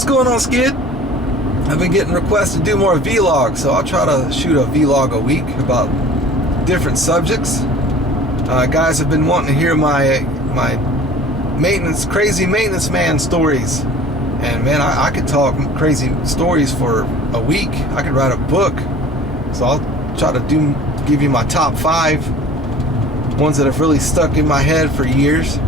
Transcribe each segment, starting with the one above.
What's going on, Skid? I've been getting requests to do more vlogs, so I'll try to shoot a vlog a week about different subjects. Guys have been wanting to hear my crazy maintenance man stories, and man, I could talk crazy stories for a week. I could write a book. So I'll try to give you my top 5 ones that have really stuck in my head for years.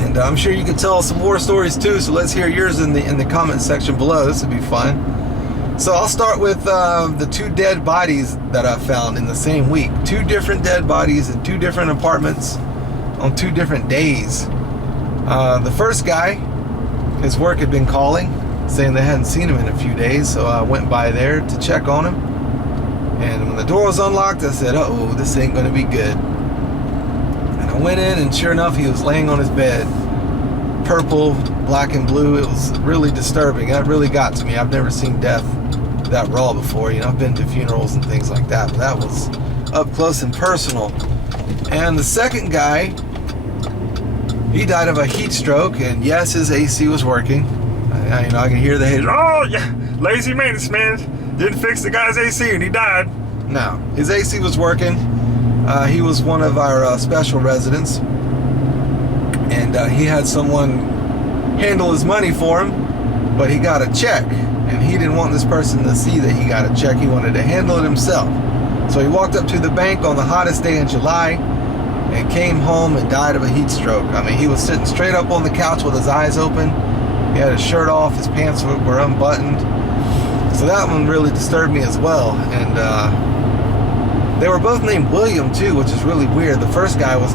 And I'm sure you can tell some more stories too, so let's hear yours in the comment section below. This would be fun. So I'll start with the 2 dead bodies that I found in the same week. 2 different dead bodies in 2 different apartments on 2 different days. The first guy, his work had been calling, saying they hadn't seen him in a few days, so I went by there to check on him. And when the door was unlocked, I said, uh-oh, this ain't gonna be good. I went in, and sure enough, he was laying on his bed, purple, black and blue. It was really disturbing. That really got to me. I've never seen death that raw before. You know, I've been to funerals and things like that, but that was up close and personal. And the second guy, he died of a heat stroke, and yes, his AC was working. I can hear the haters. Oh yeah, lazy maintenance man didn't fix the guy's AC and he died. No, his AC was working. He was one of our special residents, and he had someone handle his money for him, but he got a check, and he didn't want this person to see that he got a check. He wanted to handle it himself. So he walked up to the bank on the hottest day in July and came home and died of a heat stroke. I mean, he was sitting straight up on the couch with his eyes open. He had his shirt off, his pants were unbuttoned. So that one really disturbed me as well. And they were both named William too, which is really weird. The first guy his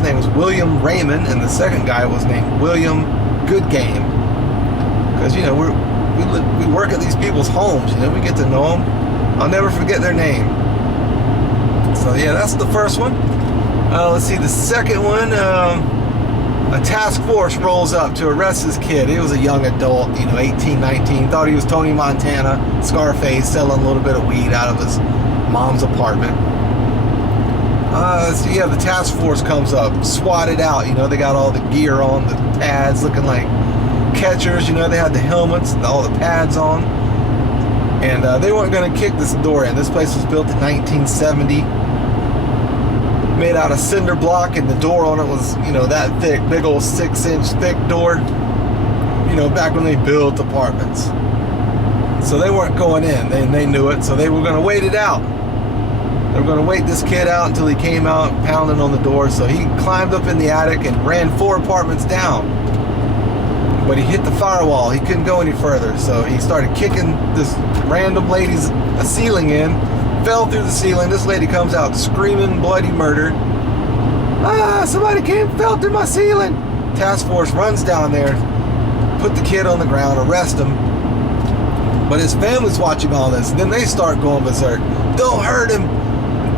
name was William Raymond, and the second guy was named William Goodgame. Because, you know, we work at these people's homes, you know, we get to know them. I'll never forget their name. So yeah, that's the first one. Let's see, the second one, a task force rolls up to arrest this kid. He was a young adult, you know, 18, 19, thought he was Tony Montana, Scarface, selling a little bit of weed out of his mom's apartment. So yeah, the task force comes up, swatted out, you know, they got all the gear on, the pads looking like catchers, you know, they had the helmets and all the pads on, and they weren't going to kick this door in. This place was built in 1970, made out of cinder block, and the door on it was, you know, that thick, big old 6-inch thick door, you know, back when they built apartments. So they weren't going in, they knew it, so they were going to wait it out. They were going to wait this kid out until he came out pounding on the door. So he climbed up in the attic and ran 4 apartments down. But he hit the firewall. He couldn't go any further. So he started kicking this random lady's ceiling in, fell through the ceiling. This lady comes out screaming bloody murder. Somebody fell through my ceiling. Task force runs down there, put the kid on the ground, arrest him. But his family's watching all this. And then they start going berserk. Don't hurt him.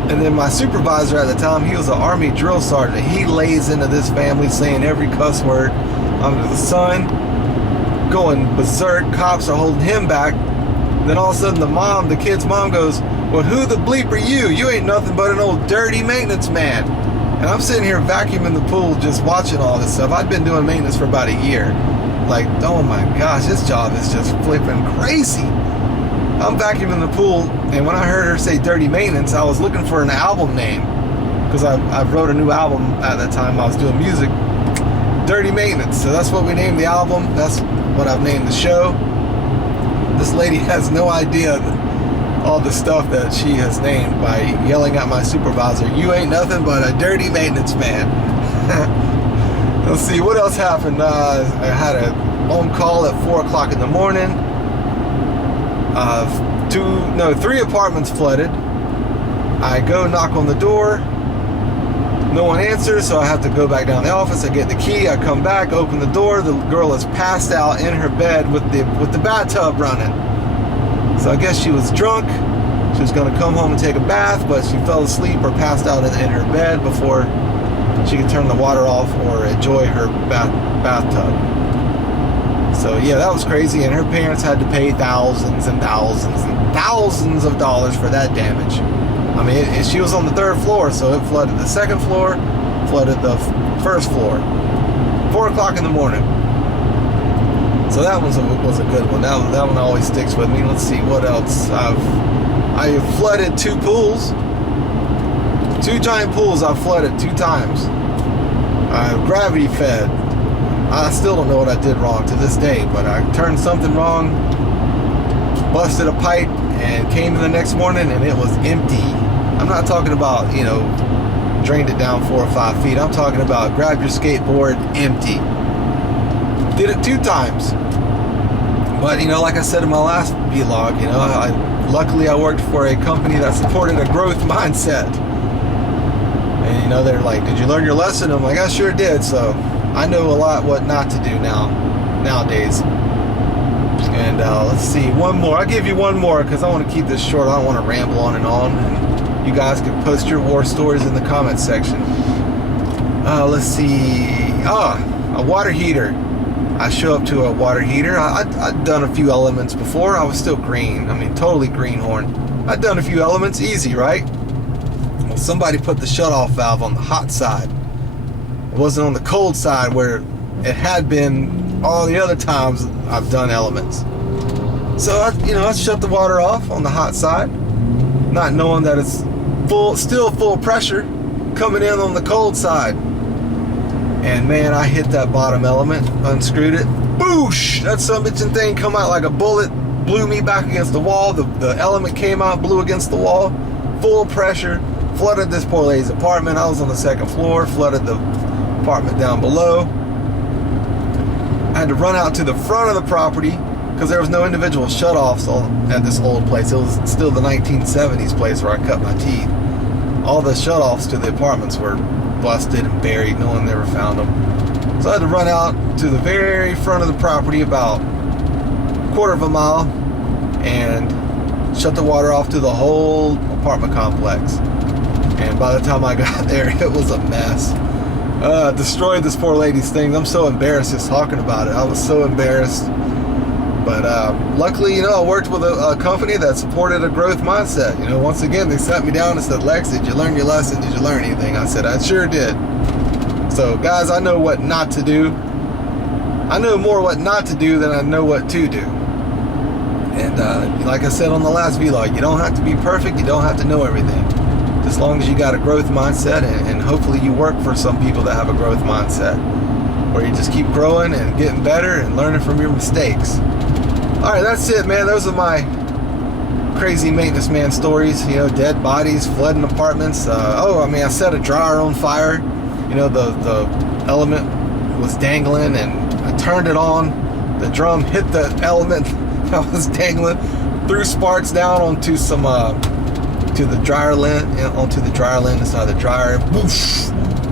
And then my supervisor at the time, he was an Army drill sergeant. He lays into this family saying every cuss word under the sun, going berserk. Cops are holding him back. Then all of a sudden the kid's mom goes, well, who the bleep are you? You ain't nothing but an old dirty maintenance man. And I'm sitting here vacuuming the pool just watching all this stuff. I'd been doing maintenance for about a year. Like, oh my gosh, this job is just flipping crazy. I'm vacuuming the pool, and when I heard her say dirty maintenance, I was looking for an album name, because I wrote a new album at that time. I was doing music. Dirty Maintenance. So that's what we named the album. That's what I've named the show. This lady has no idea all the stuff that she has named by yelling at my supervisor, you ain't nothing but a dirty maintenance man. Let's see, what else happened? I had a phone call at 4 o'clock in the morning. 3 apartments flooded. I go knock on the door. No one answers, so I have to go back down to the office. I get the key. I come back, open the door. The girl is passed out in her bed with the bathtub running. So I guess she was drunk. She was going to come home and take a bath, but she fell asleep or passed out in her bed before she could turn the water off or enjoy her bathtub. So yeah, that was crazy, and her parents had to pay thousands and thousands and thousands of dollars for that damage. I mean, she was on the 3rd floor, so it flooded the 2nd floor, flooded the 1st floor. 4 o'clock in the morning. So that was a good one. That one always sticks with me. Let's see what else. I have flooded 2 pools. 2 giant pools I've flooded 2 times. I've gravity fed. I still don't know what I did wrong to this day, but I turned something wrong, busted a pipe, and came in the next morning and it was empty. I'm not talking about, you know, drained it down 4 or 5 feet. I'm talking about grab your skateboard, empty. Did it 2 times. But, you know, like I said in my last vlog, you know, luckily I worked for a company that supported a growth mindset. And, you know, they're like, did you learn your lesson? I'm like, I sure did. So I know a lot what not to do nowadays. And let's see, one more. I'll give you one more because I want to keep this short. I don't want to ramble on. And you guys can post your war stories in the comments section. Let's see. A water heater. I show up to a water heater. I'd done a few elements before. I was still green. I mean, totally greenhorn. I'd done a few elements. Easy, right? Well, somebody put the shutoff valve on the hot side. It wasn't on the cold side where it had been all the other times I've done elements. So I shut the water off on the hot side, not knowing that it's still full pressure coming in on the cold side. And man, I hit that bottom element, unscrewed it, boosh! That sumbitchin' thing come out like a bullet, blew me back against the wall. The element came out, blew against the wall, full pressure, flooded this poor lady's apartment. I was on the 2nd floor, flooded the apartment down below. I had to run out to the front of the property because there was no individual shutoffs at this old place. It was still the 1970s place where I cut my teeth. All the shutoffs to the apartments were busted and buried. No one ever found them. So I had to run out to the very front of the property, about a quarter of a mile, and shut the water off to the whole apartment complex. And by the time I got there, it was a mess. Destroyed this poor lady's things. I'm so embarrassed just talking about it. I was so embarrassed. But luckily, you know, I worked with a company that supported a growth mindset. You know, once again, they sat me down and said, Lex, did you learn your lesson? Did you learn anything? I said, I sure did. So, guys, I know what not to do. I know more what not to do than I know what to do. And like I said on the last vlog, you don't have to be perfect. You don't have to know everything. As long as you got a growth mindset, and hopefully you work for some people that have a growth mindset, where you just keep growing and getting better and learning from your mistakes. Alright, that's it, man. Those are my crazy maintenance man stories. You know, dead bodies, flooding apartments. I set a dryer on fire. You know, the element was dangling and I turned it on. The drum hit the element that was dangling, threw sparks down onto some to the dryer lint, onto the dryer lint inside the dryer. Whoosh!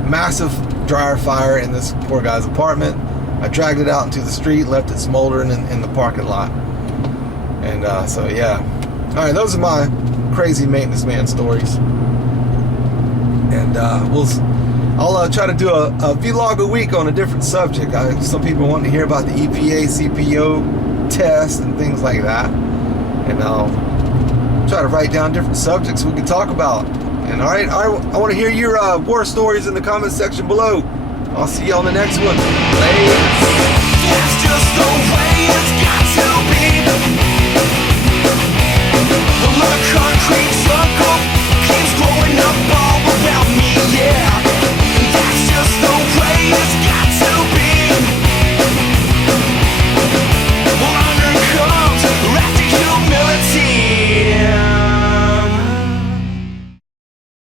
Massive dryer fire in this poor guy's apartment. I dragged it out into the street, left it smoldering in the parking lot. And so yeah. Alright, those are my crazy maintenance man stories. And I'll try to do a vlog a week on a different subject. Some people want to hear about the EPA, CPO test and things like that. And I'll try to write down different subjects we can talk about. And alright, I want to hear your war stories in the comment section below. I'll see you on the next one. Later. That's just the way it's got to be. Well, a concrete circle keeps growing up all around me, yeah.